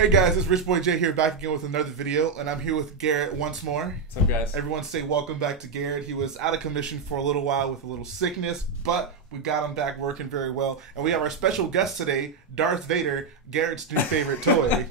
Hey guys, it's RichboyJhae here, back again with another video, and I'm here with Garrett once more. What's up, guys? Everyone say welcome back to Garrett. He was out of commission for a little while with a little sickness, but we got him back working very well. And we have our special guest today, Darth Vader, Garrett's new favorite toy.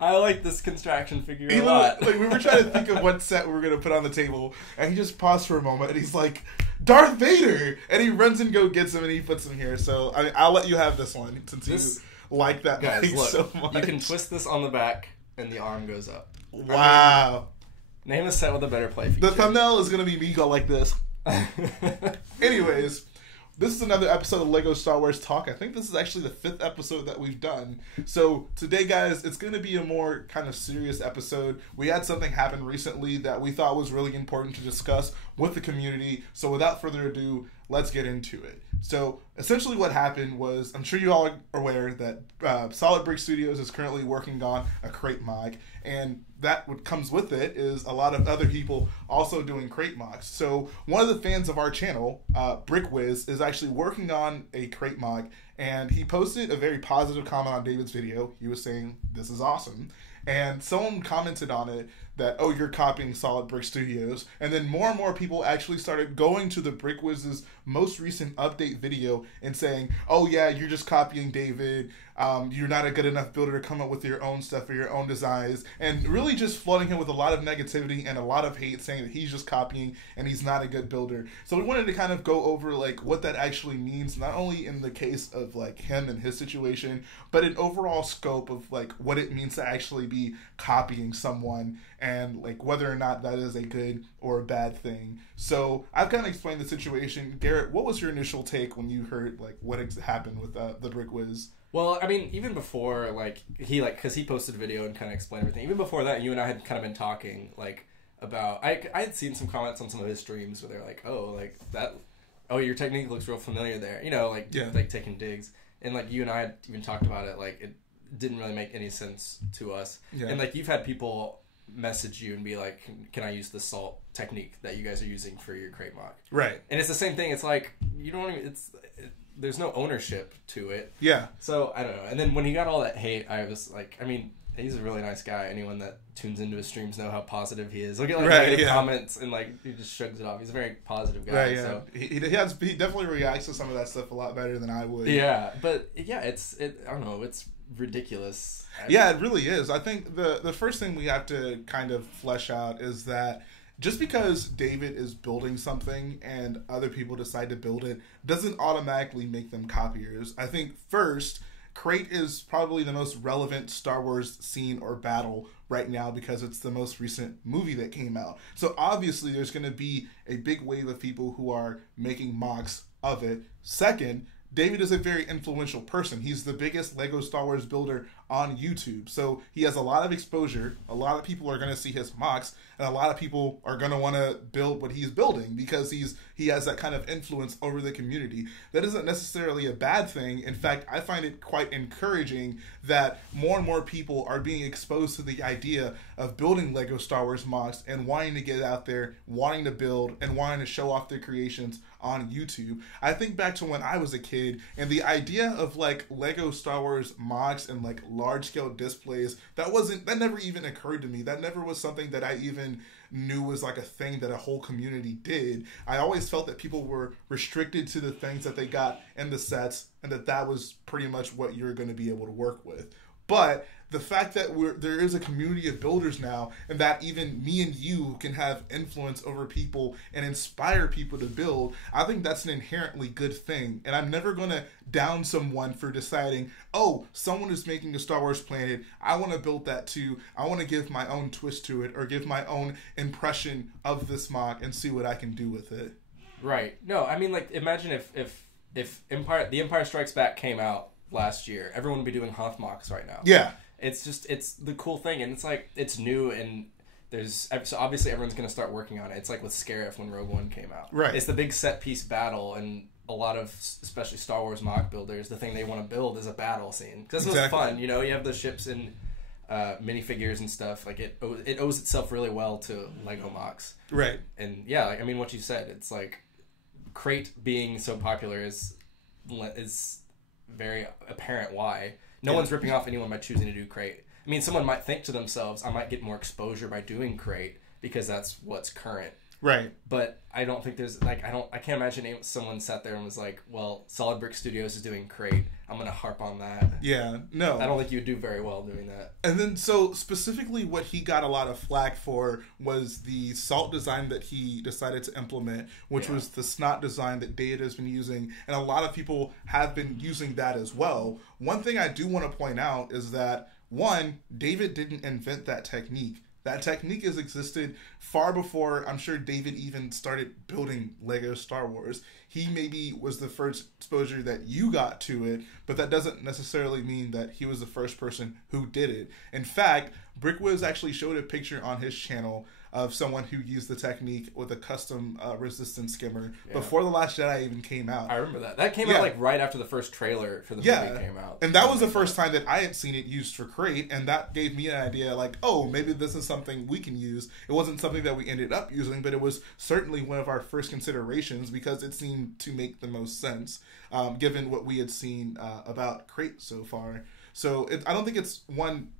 I like this contraction figure a lot. Like, we were trying to think of what set we were going to put on the table, and he just paused for a moment, and he's like, Darth Vader! And he runs and gets him, and he puts him here. So I'll let you have this one, since you like that guys, look, so much. You can twist this on the back, and the arm goes up. Wow. I mean, name a set with a better play feature. The thumbnail is going to be me go like this. Anyways, this is another episode of Lego Star Wars Talk. I think this is actually the 5th episode that we've done. So today, guys, it's going to be a more kind of serious episode. We had something happen recently that we thought was really important to discuss with the community. So without further ado, let's get into it. So essentially what happened was, I'm sure you all are aware that Solid Brick Studios is currently working on a Crait MOC, and that what comes with it is a lot of other people also doing Crait MOCs. So one of the fans of our channel, TheBrickWiz, is actually working on a Crait MOC, and he posted a very positive comment on David's video. He was saying, this is awesome. And someone commented on it that, oh, you're copying Solid Brick Studios. And then more and more people actually started going to the TheBrickWiz's most recent update video and saying, oh yeah, you're just copying David. You're not a good enough builder to come up with your own stuff or your own designs. And really just flooding him with a lot of negativity and a lot of hate, saying that he's just copying and he's not a good builder. So we wanted to kind of go over like what that actually means, not only in the case of like him and his situation, but an overall scope of like what it means to actually be copying someone, and like whether or not that is a good or a bad thing. So I've kind of explained the situation. Garrett, what was your initial take when you heard like what happened with TheBrickWiz? Well, I mean, even before, because he posted a video and kind of explained everything. Even before that, you and I had kind of been talking, like, about... I had seen some comments on some of his streams where they're like, your technique looks real familiar there. You know, like, yeah. Like taking digs. And, like, you and I had even talked about it, like, it didn't really make any sense to us. Yeah. And, like, you've had people message you and be like, can I use the salt technique that you guys are using for your Crait MOC? Right. And it's the same thing. It's like, you don't even... there's no ownership to it. Yeah. So, I don't know. And then when he got all that hate, I was like, I mean, he's a really nice guy. Anyone that tunes into his streams know how positive he is. Look at, like, negative comments, and, like, he just shrugs it off. He's a very positive guy. Right, yeah. So. He definitely reacts to some of that stuff a lot better than I would. Yeah, but, yeah, I don't know, it's ridiculous. Yeah, it really is. I think the first thing we have to kind of flesh out is that just because David is building something and other people decide to build it doesn't automatically make them copiers. I think first, Crait is probably the most relevant Star Wars scene or battle right now because it's the most recent movie that came out. So obviously there's going to be a big wave of people who are making MOCs of it. Second, David is a very influential person. He's the biggest Lego Star Wars builder on YouTube. So he has a lot of exposure. A lot of people are going to see his MOCs, and a lot of people are going to want to build what he's building because he has that kind of influence over the community. That isn't necessarily a bad thing. In fact, I find it quite encouraging that more and more people are being exposed to the idea of building Lego Star Wars MOCs and wanting to get out there, wanting to build, and wanting to show off their creations on YouTube. I think back to when I was a kid, and the idea of like Lego Star Wars MOCs and like large-scale displays, that never even occurred to me. That never was something that I even knew was like a thing that a whole community did. I always felt that people were restricted to the things that they got in the sets, and that was pretty much what you're going to be able to work with. But the fact that there is a community of builders now, and that even me and you can have influence over people and inspire people to build, I think that's an inherently good thing. And I'm never going to down someone for deciding, oh, someone is making a Star Wars planet, I want to build that too. I want to give my own twist to it, or give my own impression of this MOC and see what I can do with it. Right. No, I mean, like, imagine if The Empire Strikes Back came out last year, everyone would be doing Hoth MOCs right now. Yeah. It's the cool thing, and it's like, it's new, and so obviously everyone's going to start working on it. It's like with Scarif when Rogue One came out. Right. It's the big set piece battle, and a lot of, especially Star Wars MOC builders, the thing they want to build is a battle scene. Because that's what's fun, you know, you have the ships and minifigures and stuff, like it owes itself really well to Lego MOCs. Right. And yeah, like, I mean, what you said, it's like, Crait being so popular is very apparent why. No one's ripping off anyone by choosing to do Crait. I mean, someone might think to themselves, I might get more exposure by doing Crait because that's what's current. Right. But I don't think there's, like, I can't imagine someone sat there and was like, well, Solid Brick Studios is doing Crait. I'm going to harp on that. Yeah, no. I don't think you would do very well doing that. And then, so, specifically what he got a lot of flack for was the salt design that he decided to implement, which was the snot design that David has been using, and a lot of people have been using that as well. One thing I do want to point out is that, one, David didn't invent that technique. That technique has existed far before, I'm sure, David even started building Lego Star Wars. He maybe was the first exposure that you got to it, but that doesn't necessarily mean that he was the first person who did it. In fact, BrickWiz actually showed a picture on his channel of someone who used the technique with a custom resistance skimmer before The Last Jedi even came out. I remember that. That came out like right after the first trailer for the movie came out. And that was the first time that I had seen it used for Crait, and that gave me an idea like, oh, maybe this is something we can use. It wasn't something that we ended up using, but it was certainly one of our first considerations because it seemed to make the most sense given what we had seen about Crait so far. So I don't think it's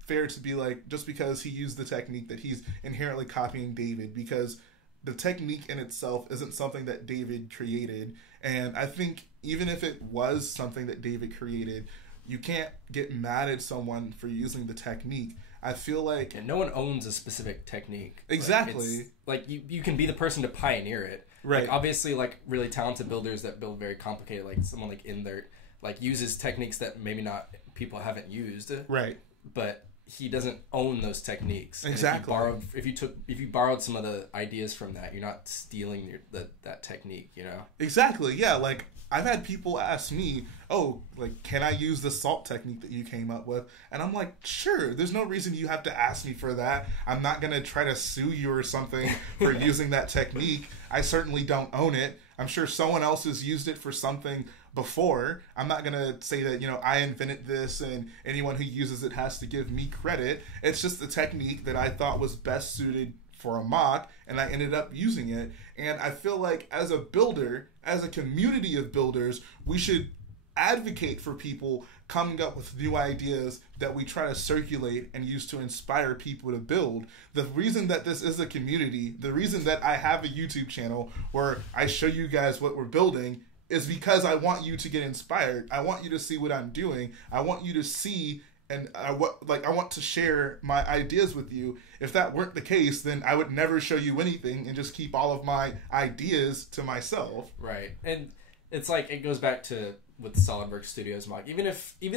fair to be like, just because he used the technique that he's inherently copying David, because the technique in itself isn't something that David created. And I think even if it was something that David created, you can't get mad at someone for using the technique. I feel like... And no one owns a specific technique. Exactly. Like you can be the person to pioneer it. Right. Like, obviously, like, really talented builders that build very complicated, like someone like In There, like, uses techniques that maybe not people haven't used. Right. But he doesn't own those techniques. Exactly. And if you borrowed some of the ideas from that, you're not stealing that technique, you know? Exactly. Yeah. Like, I've had people ask me, oh, like, can I use the salt technique that you came up with? And I'm like, sure. There's no reason you have to ask me for that. I'm not going to try to sue you or something for using that technique. I certainly don't own it. I'm sure someone else has used it for something before. I'm not going to say that, I invented this and anyone who uses it has to give me credit. It's just the technique that I thought was best suited for a MOC, and I ended up using it. And I feel like as a builder, as a community of builders, we should advocate for people coming up with new ideas that we try to circulate and use to inspire people to build. The reason that this is a community, the reason that I have a YouTube channel where I show you guys what we're building, is because I want you to get inspired. I want you to see what I'm doing. I want you to see, and I want to share my ideas with you. If that weren't the case, then I would never show you anything and just keep all of my ideas to myself. Right. And it's like, it goes back to with Solid Brick Studios MOC. Even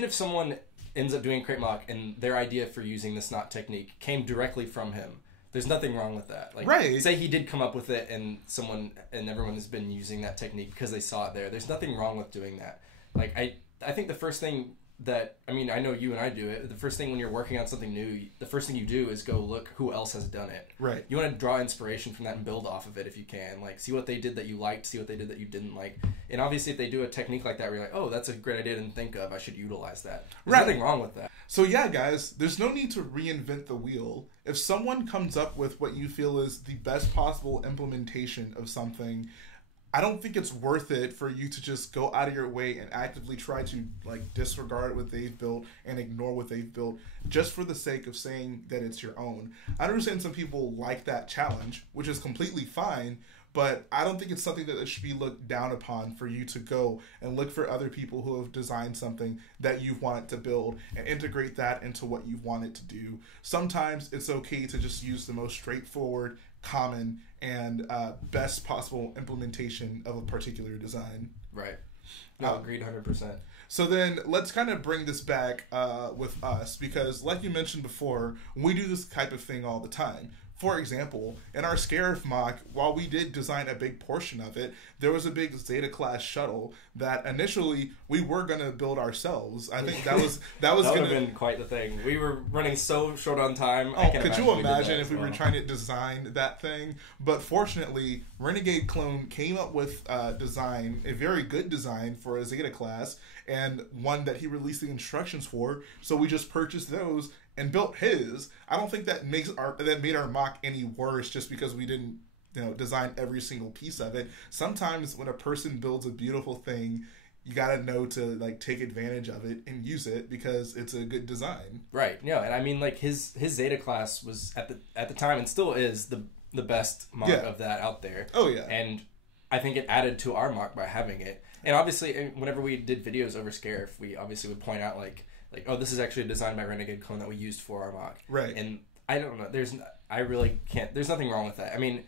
if someone ends up doing Crait MOC and their idea for using the snot technique came directly from him, there's nothing wrong with that. Like, right. Say he did come up with it and everyone has been using that technique because they saw it there. There's nothing wrong with doing that. Like, I think the first thing that, I mean, I know you and I do it. The first thing when you're working on something new, the first thing you do is go look who else has done it. Right. You want to draw inspiration from that and build off of it if you can. Like, see what they did that you liked, see what they did that you didn't like. And obviously if they do a technique like that where you're like, oh, that's a great idea I didn't think of, I should utilize that. There's nothing wrong with that. So yeah, guys, there's no need to reinvent the wheel. If someone comes up with what you feel is the best possible implementation of something, I don't think it's worth it for you to just go out of your way and actively try to disregard what they've built and ignore what they've built just for the sake of saying that it's your own. I understand some people like that challenge, which is completely fine, but I don't think it's something that should be looked down upon for you to go and look for other people who have designed something that you've wanted to build and integrate that into what you've wanted to do. Sometimes it's okay to just use the most straightforward, common, and best possible implementation of a particular design. Right. No, agreed 100%. So then let's kind of bring this back with us, because like you mentioned before, we do this type of thing all the time. For example, in our Scarif MOC, while we did design a big portion of it, there was a big Zeta class shuttle that initially we were going to build ourselves. I think that was that would have been quite the thing. We were running so short on time. Oh, could you imagine if we were trying to design that thing? But fortunately, Renegade Clone came up with a very good design for a Zeta class, and one that he released the instructions for. So we just purchased those and built his. I don't think that made our MOC any worse just because we didn't, design every single piece of it. Sometimes when a person builds a beautiful thing, you gotta know to like take advantage of it and use it because it's a good design. Right. Yeah, and I mean like his Zeta class was at the time and still is the best MOC of that out there. Oh yeah. And I think it added to our MOC by having it. And obviously whenever we did videos over Scarif, we obviously would point out like oh, this is actually a design by Renegade clone that we used for our MOC. Right. And I don't know, there's nothing wrong with that. I mean,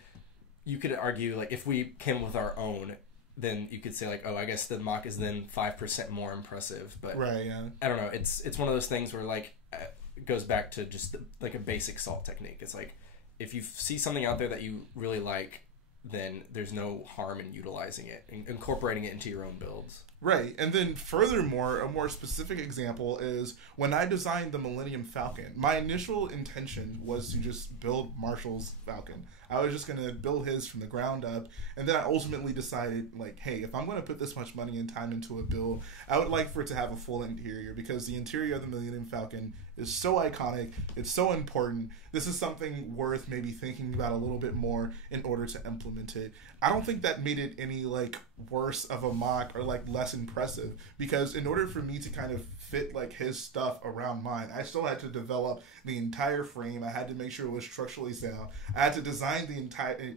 you could argue like if we came with our own, then you could say like, oh, I guess the MOC is then 5% more impressive. But right, yeah. I don't know. It's one of those things where like it goes back to just like a basic salt technique. It's like if you see something out there that you really like, then there's no harm in utilizing it and incorporating it into your own builds. Right. And then furthermore, a more specific example is when I designed the Millennium Falcon, my initial intention was to just build Marshall's Falcon. I was just going to build his from the ground up. And then I ultimately decided, like, hey, if I'm going to put this much money and time into a build, I would like for it to have a full interior because the interior of the Millennium Falcon is so iconic. It's so important. This is something worth maybe thinking about a little bit more in order to implement it. I don't think that made it any, like, worse of a MOC or, like, less impressive because in order for me to kind of fit, like, his stuff around mine, I still had to develop the entire frame. I had to make sure it was structurally sound. I had to design the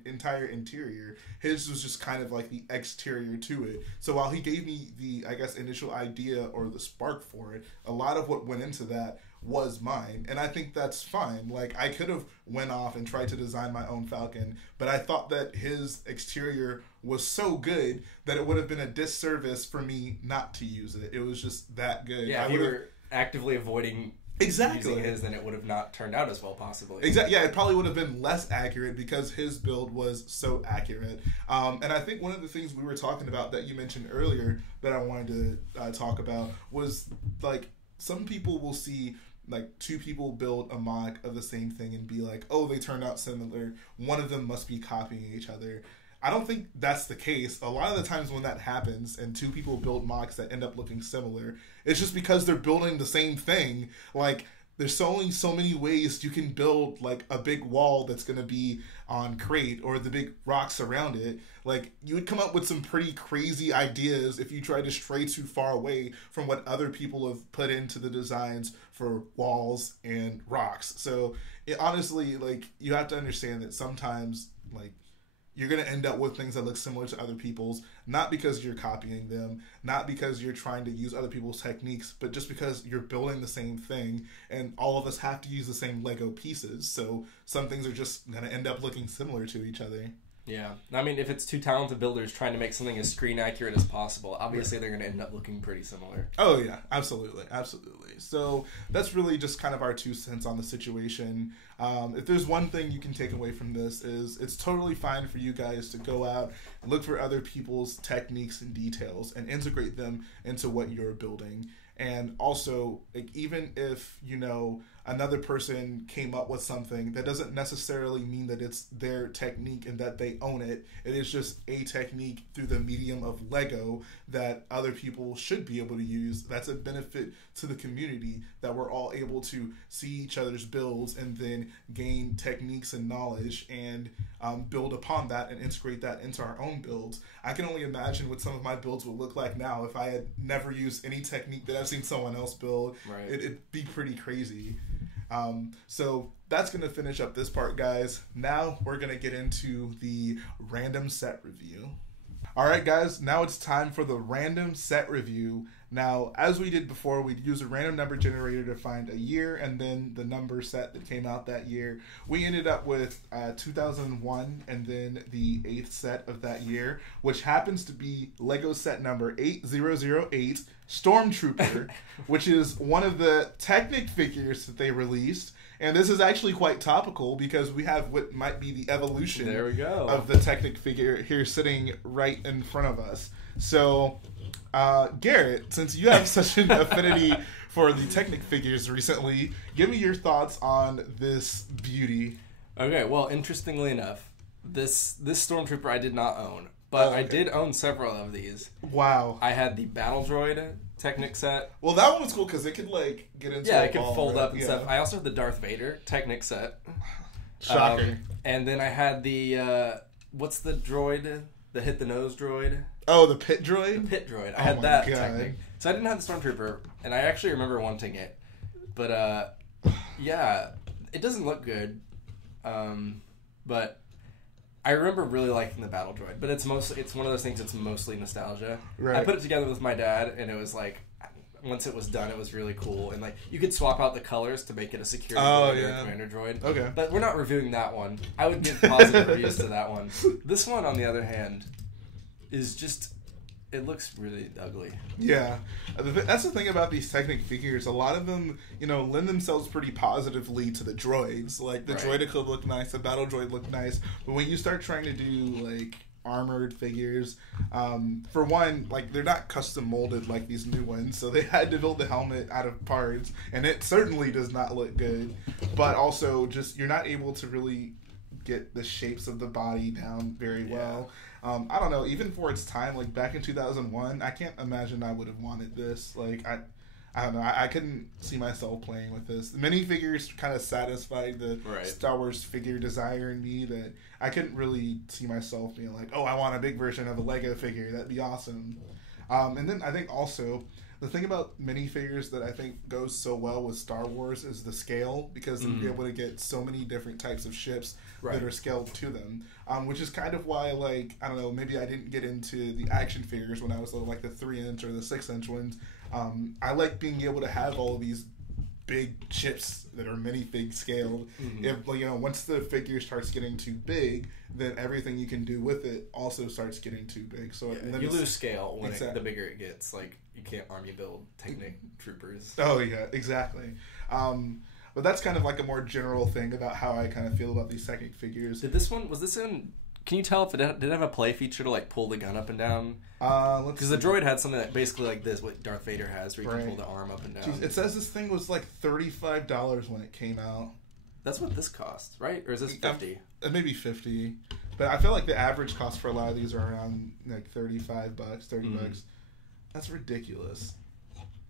entire interior. His was just kind of like the exterior to it. So while he gave me the, I guess, initial idea or the spark for it, a lot of what went into that was mine, and I think that's fine. Like, I could have went off and tried to design my own Falcon, but I thought that his exterior was so good that it would have been a disservice for me not to use it. It was just that good. Yeah, if you were actively avoiding using his, then it would have not turned out as well, possibly. Exactly. Yeah, it probably would have been less accurate because his build was so accurate. And I think one of the things we were talking about that you mentioned earlier that I wanted to talk about was, like, some people will see like two people build a MOC of the same thing and be like, oh, they turned out similar. One of them must be copying each other. I don't think that's the case. A lot of the times when that happens and two people build MOCs that end up looking similar, it's just because they're building the same thing. Like, there's only so many ways you can build like a big wall that's going to be on Crait or the big rocks around it. Like, you would come up with some pretty crazy ideas if you tried to stray too far away from what other people have put into the designs for walls and rocks. So honestly, like, you have to understand that sometimes, like, you're going to end up with things that look similar to other people's, not because you're copying them, not because you're trying to use other people's techniques, but just because you're building the same thing, and all of us have to use the same Lego pieces, so some things are just going to end up looking similar to each other. Yeah. I mean, if it's two talented builders trying to make something as screen accurate as possible, obviously they're going to end up looking pretty similar. Oh, yeah. Absolutely. Absolutely. So that's really just kind of our 2 cents on the situation. If there's one thing you can take away from this is it's totally fine for you guys to go out and look for other people's techniques and details and integrate them into what you're building. And also, like, even if, you know, another person came up with something, that doesn't necessarily mean that it's their technique and that they own it. It is just a technique through the medium of Lego that other people should be able to use. That's a benefit to the community, that we're all able to see each other's builds and then gain techniques and knowledge and build upon that and integrate that into our own builds. I can only imagine what some of my builds would look like now if I had never used any technique that I've seen someone else build. Right. It'd be pretty crazy. So that's going to finish up this part, guys. Now we're going to get into the random set review. All right, guys, now it's time for the random set review. Now, as we did before, we'd use a random number generator to find a year and then the number set that came out that year. We ended up with 2001 and then the 8th set of that year, which happens to be Lego set number 8008, Stormtrooper, which is one of the Technic figures that they released. And this is actually quite topical because we have what might be the evolution of the Technic figure here sitting right in front of us. So, Garrett, since you have such an affinity for the Technic figures recently, give me your thoughts on this beauty. Okay, well, interestingly enough, this Stormtrooper I did not own, but I did own several of these. Wow. I had the Battle Droid Technic set. Well, that one was cool because it could, like, get into it could fold up and stuff. I also had the Darth Vader Technic set. Shocker. And then I had the, what's the droid? The hit the nose droid? Oh, the pit droid? The pit droid. I Oh had my that God. Technic. So I didn't have the Stormtrooper, and I actually remember wanting it. But, yeah, it doesn't look good. But I remember really liking the battle droid. But it's one of those things that's mostly nostalgia. Right. I put it together with my dad, and it was like, once it was done, it was really cool. And like you could swap out the colors to make it a security droid or a commander droid. Okay. But we're not reviewing that one. I would give positive reviews to that one. This one, on the other hand, is just... It looks really ugly. Yeah. That's the thing about these Technic figures. A lot of them, lend themselves pretty positively to the droids. Like, the droidica look nice, the battle droid look nice. But when you start trying to do, like, armored figures, for one, like, they're not custom molded like these new ones. So they had to build the helmet out of parts. And it certainly does not look good. But also, just, you're not able to really get the shapes of the body down very well. I don't know, even for its time, like back in 2001, I can't imagine I would have wanted this. Like, I don't know, I couldn't see myself playing with this. The minifigures kind of satisfied the Star Wars figure desire in me that I couldn't really see myself being like, oh, I want a big version of a Lego figure. That'd be awesome. And then I think also, the thing about minifigures that I think goes so well with Star Wars is the scale, because you're able to get so many different types of ships that are scaled to them, which is kind of why, like, I don't know, maybe I didn't get into the action figures when I was little, like the 3-inch or the 6-inch ones. I like being able to have all of these big ships that are minifig scaled. If once the figure starts getting too big, then everything you can do with it also starts getting too big. So you lose scale when the bigger it gets. Like, you can't army build Technic troopers. Oh yeah, exactly. But that's kind of like a more general thing about how I kind of feel about these Technic figures. Was this in... Can you tell if did it have a play feature to like pull the gun up and down? Because the droid had something that basically like this, what Darth Vader has, where you can pull the arm up and down. Jeez, it says this thing was like $35 when it came out. That's what this costs, right? Or is this 50? Maybe 50. But I feel like the average cost for a lot of these are around like $35, $30. That's ridiculous.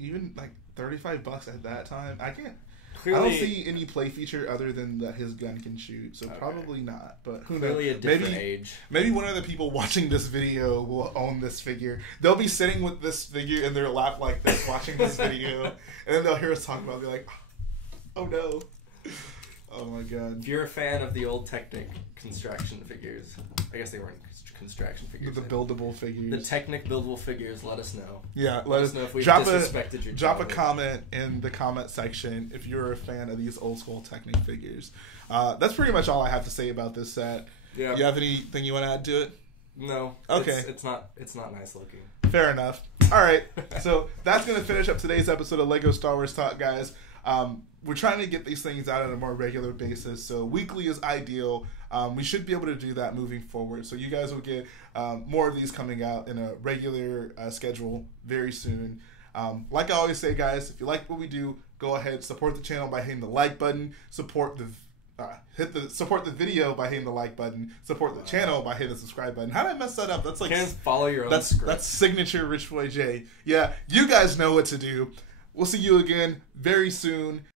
Even like $35 at that time, I don't see any play feature other than that his gun can shoot, so probably not. But who knows? Clearly a different age. Maybe one of the people watching this video will own this figure. They'll be sitting with this figure in their lap like this, watching this video, and then they'll hear us talk about it, be like, oh no. Oh my god. If you're a fan of the old Technic construction figures, I guess they weren't construction figures. The buildable figures. The Technic buildable figures, let us know. Yeah, let us know if we've disrespected your Drop a comment in the comment section if you're a fan of these old school Technic figures. That's pretty much all I have to say about this set. Yeah. You have anything you want to add to it? No. Okay. It's not nice looking. Fair enough. All right. So that's going to finish up today's episode of Lego Star Wars Talk, guys. We're trying to get these things out on a more regular basis, so weekly is ideal. We should be able to do that moving forward. So you guys will get more of these coming out in a regular schedule very soon. Like I always say, guys, if you like what we do, go ahead, support the channel by hitting the like button. Support the video by hitting the like button. Support the channel by hitting the subscribe button. How did I mess that up? That's like can't follow your own script. That's signature RichboyJhae. Yeah, you guys know what to do. We'll see you again very soon.